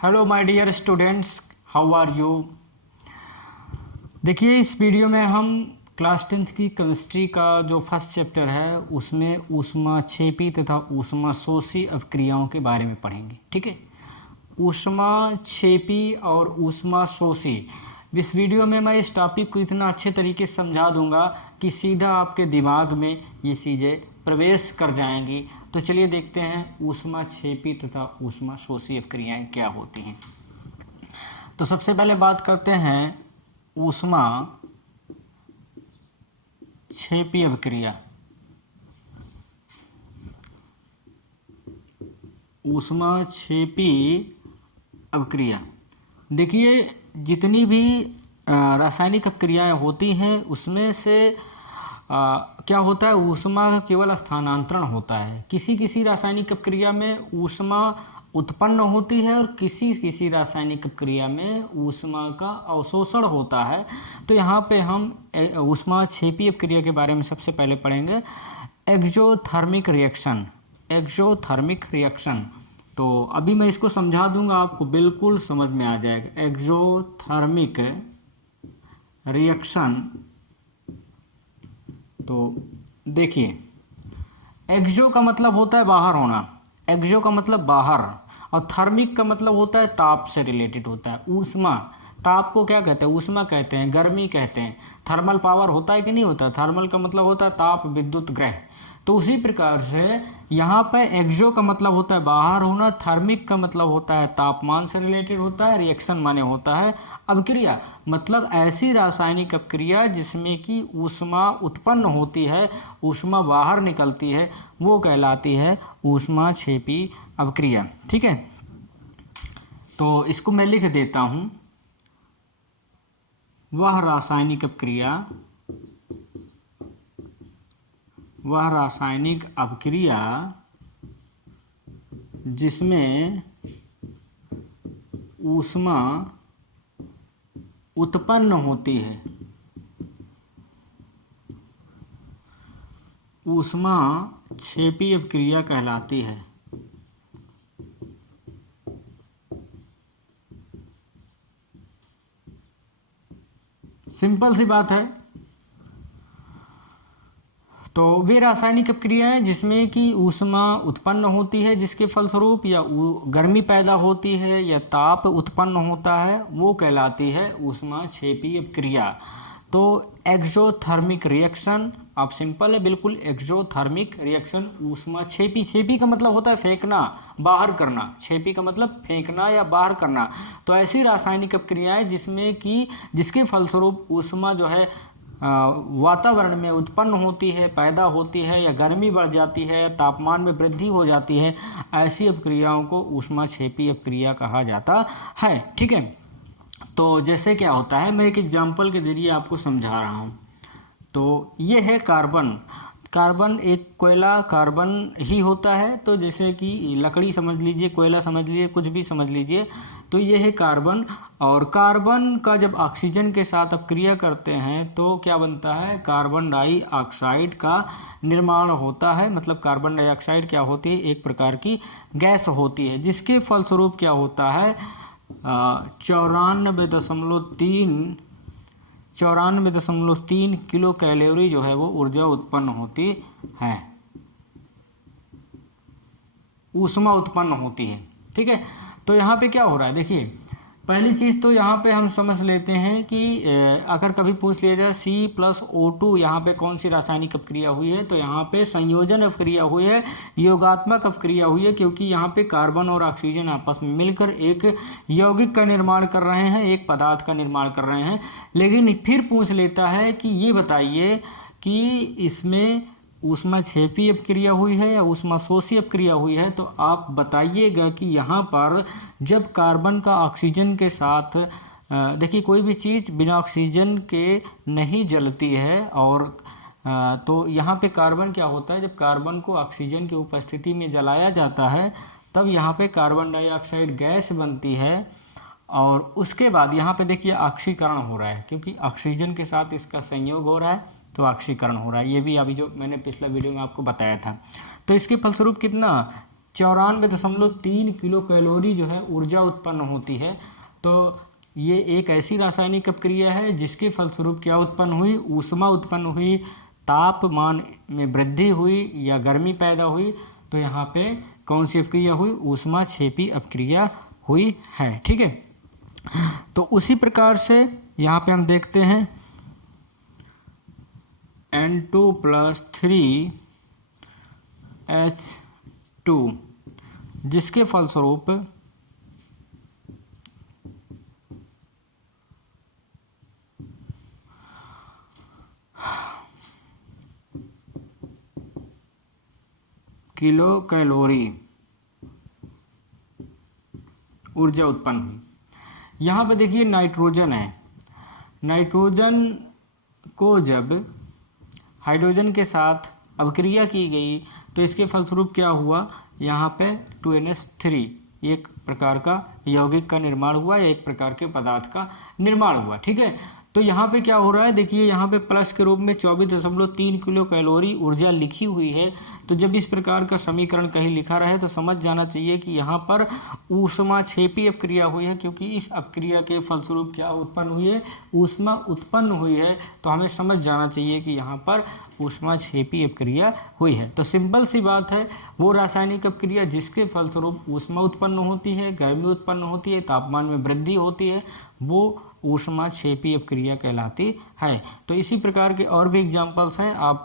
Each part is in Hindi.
Hello my dear students, how are you. देखिए, इस वीडियो में हम क्लास 10th की केमिस्ट्री का जो फर्स्ट चैप्टर है उसमें ऊष्माक्षेपी तथा ऊष्माशोषी अवक्रियाओं के बारे में पढ़ेंगे। ठीक है, ऊष्माक्षेपी और ऊष्माशोषी। इस वीडियो में मैं इस टॉपिक को इतना अच्छे तरीके से समझा दूंगा कि सीधा आपके दिमाग में ये चीज़ें प्रवेश कर जाएंगी। तो चलिए देखते हैं ऊष्माक्षेपी तथा ऊष्माशोषी अवक्रियाएं क्या होती हैं। तो सबसे पहले बात करते हैं ऊष्माक्षेपी अवक्रिया। ऊष्माक्षेपी अवक्रिया, देखिए जितनी भी रासायनिक अवक्रियाएं होती हैं उसमें से क्या होता है, ऊष्मा का केवल स्थानांतरण होता है। किसी किसी रासायनिक अवक्रिया में ऊष्मा उत्पन्न होती है और किसी किसी रासायनिक अवक्रिया में ऊष्मा का अवशोषण होता है। तो यहाँ पे हम ऊष्माक्षेपी अवक्रिया के बारे में सबसे पहले पढ़ेंगे। Exothermic reaction, exothermic reaction. तो अभी मैं इसको समझा दूंगा, आपको बिल्कुल समझ में आ जाएगा। एक्सोथर्मिक रिएक्शन, तो देखिए एक्सो का मतलब होता है बाहर होना, एक्सो का मतलब बाहर, और थर्मिक का मतलब होता है ताप से रिलेटेड होता है। ऊष्मा, ताप को क्या कहते हैं, ऊष्मा कहते हैं, गर्मी कहते हैं। थर्मल पावर होता है कि नहीं होता, थर्मल का मतलब होता है ताप, विद्युत ग्रह। तो उसी प्रकार से यहाँ पे एक्सो का मतलब होता है बाहर होना, थर्मिक का मतलब होता है तापमान से रिलेटेड होता है, रिएक्शन माने होता है अवक्रिया, मतलब ऐसी रासायनिक अवक्रिया जिसमें कि ऊष्मा उत्पन्न होती है, ऊष्मा बाहर निकलती है, वो कहलाती है ऊष्माक्षेपी अवक्रिया। ठीक है, तो इसको मैं लिख देता हूँ। वह रासायनिक अवक्रिया जिसमें ऊष्मा उत्पन्न होती है, ऊष्माक्षेपी अवक्रिया कहलाती है। सिंपल सी बात है। तो वे रासायनिक अवक्रियाएं जिसमें कि ऊष्मा उत्पन्न होती है, जिसके फलस्वरूप या गर्मी पैदा होती है या ताप उत्पन्न होता है, वो कहलाती है ऊष्माक्षेपी अवक्रिया। तो एक्सोथर्मिक रिएक्शन, आप सिंपल है बिल्कुल, एक्सोथर्मिक रिएक्शन ऊष्माक्षेपी। छेपी का मतलब होता है फेंकना, बाहर करना। छेपी का मतलब फेंकना या बाहर करना। तो ऐसी रासायनिक अवक्रियाएं जिसमें कि जिसके फलस्वरूप ऊष्मा जो है वातावरण में उत्पन्न होती है, पैदा होती है, या गर्मी बढ़ जाती है, तापमान में वृद्धि हो जाती है, ऐसी अवक्रियाओं को ऊष्माक्षेपी अवक्रिया कहा जाता है। ठीक है, तो जैसे क्या होता है, मैं एक एग्जांपल के जरिए आपको समझा रहा हूँ। तो ये है कार्बन। कार्बन एक कोयला कार्बन ही होता है। तो जैसे कि लकड़ी समझ लीजिए, कोयला समझ लीजिए, कुछ भी समझ लीजिए। तो ये है कार्बन, और कार्बन का जब ऑक्सीजन के साथ अवक्रिया करते हैं तो क्या बनता है, कार्बन डाइऑक्साइड का निर्माण होता है। मतलब कार्बन डाइऑक्साइड क्या होती है, एक प्रकार की गैस होती है, जिसके फलस्वरूप क्या होता है, 94.3 किलो कैलोरी जो है वो ऊर्जा उत्पन्न होती है, ऊष्मा उत्पन्न होती है। ठीक है, तो यहाँ पे क्या हो रहा है, देखिए पहली चीज़ तो यहाँ पे हम समझ लेते हैं कि अगर कभी पूछ लिया जाए C+O2 यहाँ पे कौन सी रासायनिक अवक्रिया हुई है, तो यहाँ पे संयोजन अवक्रिया हुई है, योगात्मक अवक्रिया हुई है, क्योंकि यहाँ पे कार्बन और ऑक्सीजन आपस में मिलकर एक यौगिक का निर्माण कर रहे हैं, एक पदार्थ का निर्माण कर रहे हैं। लेकिन फिर पूछ लेता है कि ये बताइए कि इसमें ऊष्माक्षेपी अवक्रिया हुई है या ऊष्माशोषी अवक्रिया हुई है। तो आप बताइएगा कि यहाँ पर जब कार्बन का ऑक्सीजन के साथ, देखिए कोई भी चीज़ बिना ऑक्सीजन के नहीं जलती है, और तो यहाँ पे कार्बन क्या होता है, जब कार्बन को ऑक्सीजन की उपस्थिति में जलाया जाता है तब यहाँ पे कार्बन डाइऑक्साइड गैस बनती है, और उसके बाद यहाँ पे देखिए ऑक्सीकरण हो रहा है, क्योंकि ऑक्सीजन के साथ इसका संयोग हो रहा है तो ऑक्सीकरण हो रहा है। ये भी अभी जो मैंने पिछला वीडियो में आपको बताया था। तो इसके फलस्वरूप कितना 94.3 किलो कैलोरी जो है ऊर्जा उत्पन्न होती है। तो ये एक ऐसी रासायनिक अपक्रिया है जिसके फलस्वरूप क्या उत्पन्न हुई, ऊष्मा उत्पन्न हुई, तापमान में वृद्धि हुई या गर्मी पैदा हुई। तो यहाँ पे कौन सी अपक्रिया हुई, ऊष्माक्षेपी अपक्रिया हुई है। ठीक है, तो उसी प्रकार से यहाँ पे हम देखते हैं N2+3H2 जिसके फलस्वरूप किलो कैलोरी ऊर्जा उत्पन्न हुई। यहाँ पे देखिए नाइट्रोजन है, नाइट्रोजन को जब हाइड्रोजन के साथ अभिक्रिया की गई तो इसके फलस्वरूप क्या हुआ, यहाँ पे 2NH3 एक प्रकार का यौगिक का निर्माण हुआ, एक प्रकार के पदार्थ का निर्माण हुआ। ठीक है, तो यहाँ पे क्या हो रहा है, देखिए यहाँ पे प्लस के रूप में 24.3 किलो कैलोरी ऊर्जा लिखी हुई है। तो जब इस प्रकार का समीकरण कहीं लिखा रहे तो समझ जाना चाहिए कि यहाँ पर ऊष्माक्षेपी अपक्रिया हुई है, क्योंकि इस अपक्रिया के फलस्वरूप क्या उत्पन्न हुई है, ऊष्मा उत्पन्न हुई है। तो हमें समझ जाना चाहिए कि यहाँ पर ऊष्माक्षेपी अपक्रिया हुई है। तो सिंपल सी बात है, वो रासायनिक अपक्रिया जिसके फलस्वरूप ऊष्मा उत्पन्न होती है, गर्मी उत्पन्न होती है, तापमान में वृद्धि होती है, वो ऊष्माक्षेपी अपक्रिया कहलाती है। तो इसी प्रकार के और भी एग्जाम्पल्स हैं। आप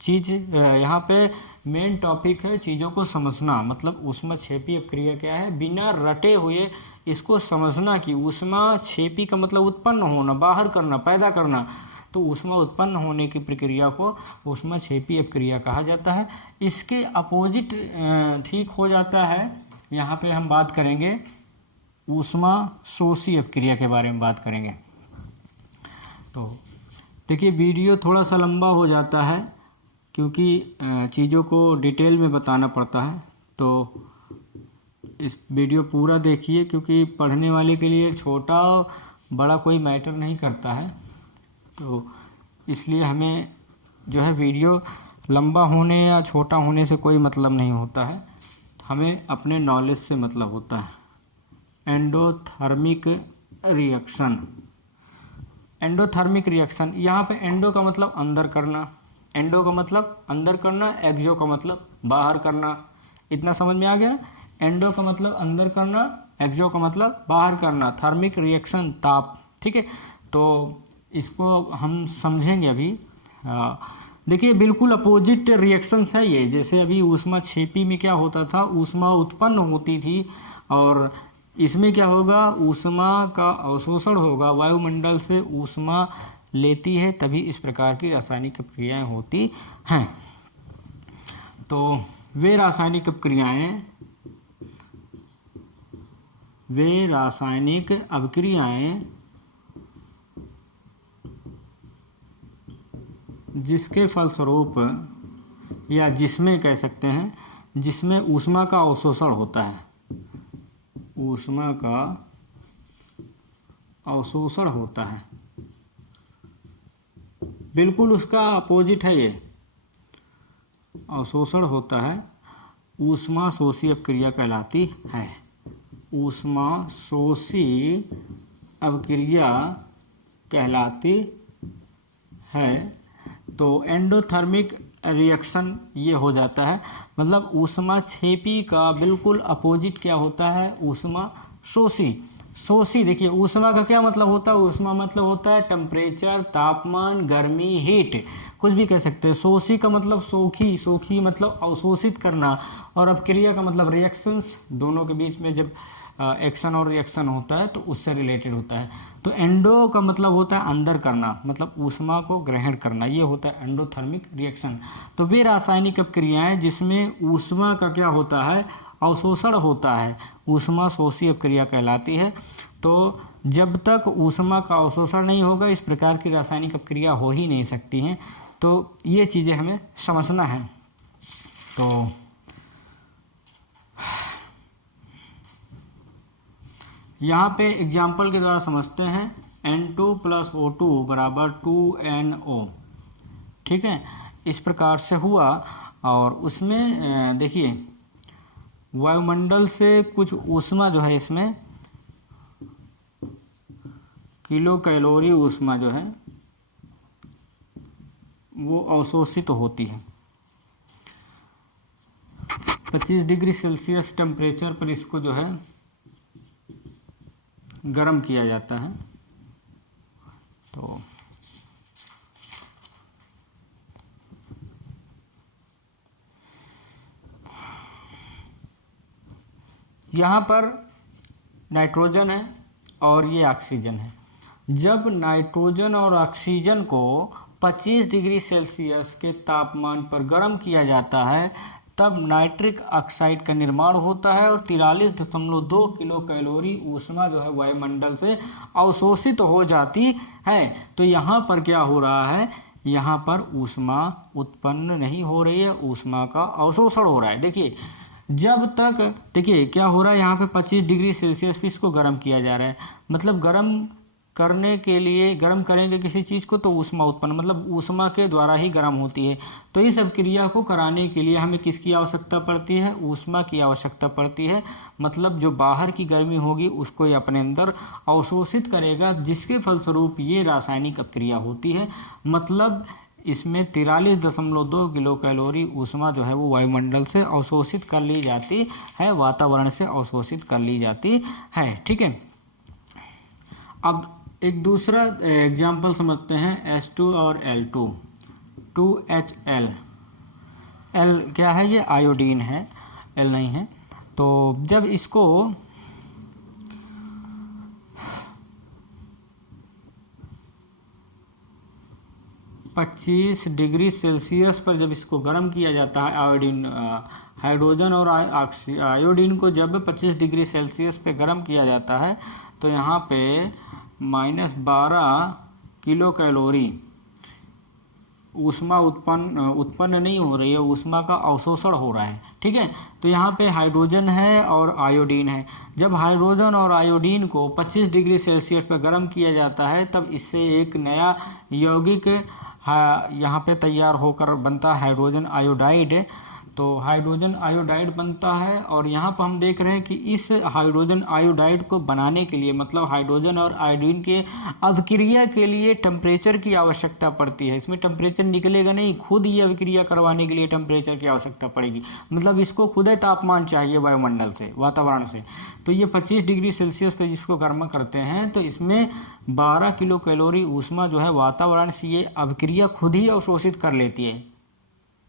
चीज़ यहाँ पे मेन टॉपिक है चीज़ों को समझना, मतलब ऊष्माक्षेपी अपक्रिया क्या है, बिना रटे हुए इसको समझना कि ऊष्माक्षेपी का मतलब उत्पन्न होना, बाहर करना, पैदा करना। तो ऊष्मा उत्पन्न होने की प्रक्रिया को ऊष्माक्षेपी अपक्रिया कहा जाता है। इसके अपोजिट ठीक हो जाता है, यहाँ पे हम बात करेंगे ऊष्मा शोषी अपक्रिया के बारे में बात करेंगे। तो देखिए वीडियो थोड़ा सा लंबा हो जाता है क्योंकि चीज़ों को डिटेल में बताना पड़ता है। तो इस वीडियो पूरा देखिए, क्योंकि पढ़ने वाले के लिए छोटा बड़ा कोई मैटर नहीं करता है। तो इसलिए हमें जो है वीडियो लंबा होने या छोटा होने से कोई मतलब नहीं होता है, हमें अपने नॉलेज से मतलब होता है। एंडोथर्मिक रिएक्शन, एंडोथर्मिक रिएक्शन, यहाँ पे एंडो का मतलब अंदर करना, एंडो का मतलब अंदर करना, एक्सो का मतलब बाहर करना। इतना समझ में आ गया, एंडो का मतलब अंदर करना, एक्सो का मतलब बाहर करना, थर्मिक रिएक्शन ताप। ठीक है, तो इसको हम समझेंगे अभी। देखिए बिल्कुल अपोजिट रिएक्शंस है ये। जैसे अभी ऊष्माक्षेपी में क्या होता था, ऊष्मा उत्पन्न होती थी, और इसमें क्या होगा, ऊष्मा का अवशोषण होगा, वायुमंडल से ऊष्मा लेती है, तभी इस प्रकार की रासायनिक अपक्रियाएं होती हैं। तो वे रासायनिक अपक्रियाएं जिसके फलस्वरूप या जिसमें कह सकते हैं, जिसमें ऊष्मा का अवशोषण होता है, ऊष्मा का अवशोषण होता है, बिल्कुल उसका अपोजिट है ये, अवशोषण होता है, ऊष्मा शोषी अपक्रिया कहलाती है। ऊष्मा शोषी अपक्रिया कहलाती है। तो एंडोथर्मिक रिएक्शन ये हो जाता है, मतलब ऊष्माक्षेपी का बिल्कुल अपोजिट क्या होता है, ऊष्मा शोषी। शोषी देखिए, ऊष्मा का क्या मतलब होता है, ऊष्मा मतलब होता है टेम्परेचर, तापमान, गर्मी, हीट, कुछ भी कह सकते हैं। शोषी का मतलब सोखी, सोखी मतलब अवशोषित करना, और अपक्रिया का मतलब रिएक्शंस, दोनों के बीच में जब एक्शन और रिएक्शन होता है तो उससे रिलेटेड होता है। तो एंडो का मतलब होता है अंदर करना, मतलब ऊष्मा को ग्रहण करना, ये होता है एंडोथर्मिक रिएक्शन। तो वे रासायनिक अपक्रियाएं जिसमें ऊष्मा का क्या होता है, अवशोषण होता है, ऊष्मा शोषी अपक्रिया कहलाती है। तो जब तक ऊष्मा का अवशोषण नहीं होगा इस प्रकार की रासायनिक अपक्रिया हो ही नहीं सकती हैं। तो ये चीज़ें हमें समझना है। तो यहाँ पे एग्जाम्पल के द्वारा समझते हैं। N2+O2 बराबर 2NO, ठीक है, इस प्रकार से हुआ। और उसमें देखिए वायुमंडल से कुछ ऊष्मा जो है इसमें किलो कैलोरी ऊष्मा जो है वो अवशोषित होती है। 25 डिग्री सेल्सियस टेम्परेचर पर इसको जो है गर्म किया जाता है। तो यहाँ पर नाइट्रोजन है और ये ऑक्सीजन है। जब नाइट्रोजन और ऑक्सीजन को 25 डिग्री सेल्सियस के तापमान पर गर्म किया जाता है तब नाइट्रिक ऑक्साइड का निर्माण होता है और 43.2 किलो कैलोरी ऊष्मा जो है वायुमंडल से अवशोषित हो जाती है। तो यहाँ पर क्या हो रहा है, यहाँ पर ऊष्मा उत्पन्न नहीं हो रही है, ऊष्मा का अवशोषण हो रहा है। देखिए जब तक, देखिए क्या हो रहा है, यहाँ पे 25 डिग्री सेल्सियस पे इसको गर्म किया जा रहा है, मतलब गर्म करने के लिए, गर्म करेंगे किसी चीज़ को तो ऊष्मा उत्पन्न, मतलब ऊष्मा के द्वारा ही गर्म होती है। तो इस सब क्रिया को कराने के लिए हमें किसकी आवश्यकता पड़ती है, ऊष्मा की आवश्यकता पड़ती है। मतलब जो बाहर की गर्मी होगी उसको ये अपने अंदर अवशोषित करेगा, जिसके फलस्वरूप ये रासायनिक अपक्रिया होती है। मतलब इसमें 43.2 किलो कैलोरी ऊष्मा जो है वो वायुमंडल से अवशोषित कर ली जाती है, वातावरण से अवशोषित कर ली जाती है। ठीक है, अब एक दूसरा एग्जाम्पल समझते हैं, H2 और L2, 2HL। L क्या है, ये आयोडीन है, L नहीं है। तो जब इसको पच्चीस डिग्री सेल्सियस पर जब इसको गर्म किया जाता है, आयोडीन, हाइड्रोजन और आयोडीन को जब 25 डिग्री सेल्सियस पे गर्म किया जाता है तो यहाँ पे -12 किलो कैलोरी ऊष्मा उत्पन्न नहीं हो रही है, ऊष्मा का अवशोषण हो रहा है। ठीक है, तो यहाँ पे हाइड्रोजन है और आयोडीन है। जब हाइड्रोजन और आयोडीन को 25 डिग्री सेल्सियस पर गर्म किया जाता है तब इससे एक नया यौगिक यहाँ पे तैयार होकर बनता है, हाइड्रोजन आयोडाइड। तो हाइड्रोजन आयोडाइड बनता है और यहाँ पर हम देख रहे हैं कि इस हाइड्रोजन आयोडाइड को बनाने के लिए, मतलब हाइड्रोजन और आयोडीन के अभिक्रिया के लिए टेम्परेचर की आवश्यकता पड़ती है। इसमें टेम्परेचर निकलेगा नहीं, खुद ये अभिक्रिया करवाने के लिए टेम्परेचर की आवश्यकता पड़ेगी। मतलब इसको खुद ही तापमान चाहिए वायुमंडल से, वातावरण से। तो ये 25 डिग्री सेल्सियस पर जिसको गर्म करते हैं तो इसमें 12 किलो कैलोरी ऊष्मा जो है वातावरण से ये अभिक्रिया खुद ही अवशोषित कर लेती है।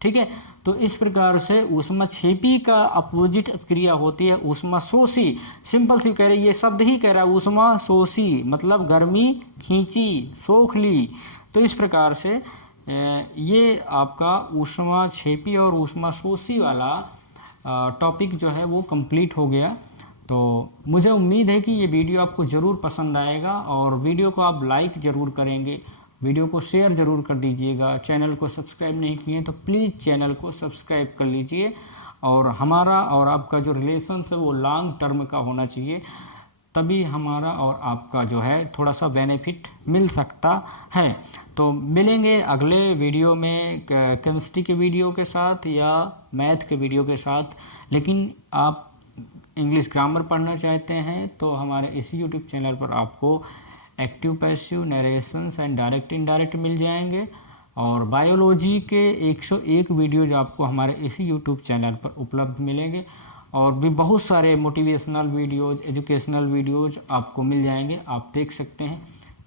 ठीक है, तो इस प्रकार से ऊष्माक्षेपी का अपोजिट क्रिया होती है ऊष्माशोषी। सिंपल सी कह रही है, ये शब्द ही कह रहा है ऊष्माशोषी, मतलब गर्मी खींची, सोख ली। तो इस प्रकार से ये आपका ऊष्माक्षेपी और ऊष्माशोषी वाला टॉपिक जो है वो कंप्लीट हो गया। तो मुझे उम्मीद है कि ये वीडियो आपको ज़रूर पसंद आएगा और वीडियो को आप लाइक ज़रूर करेंगे, वीडियो को शेयर ज़रूर कर दीजिएगा। चैनल को सब्सक्राइब नहीं किए तो प्लीज़ चैनल को सब्सक्राइब कर लीजिए। और हमारा और आपका जो रिलेशन है वो लॉन्ग टर्म का होना चाहिए, तभी हमारा और आपका जो है थोड़ा सा बेनिफिट मिल सकता है। तो मिलेंगे अगले वीडियो में केमिस्ट्री के वीडियो के साथ या मैथ के वीडियो के साथ। लेकिन आप इंग्लिश ग्रामर पढ़ना चाहते हैं तो हमारे इसी यूट्यूब चैनल पर आपको active passive narrations and direct indirect मिल जाएंगे। और बायोलॉजी के 101 वीडियोज आपको हमारे इसी यूट्यूब चैनल पर उपलब्ध मिलेंगे। और भी बहुत सारे मोटिवेशनल वीडियोज, एजुकेशनल वीडियोज आपको मिल जाएंगे, आप देख सकते हैं।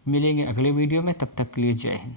मिलेंगे अगले वीडियो में, तब तक के लिए जय हिंद।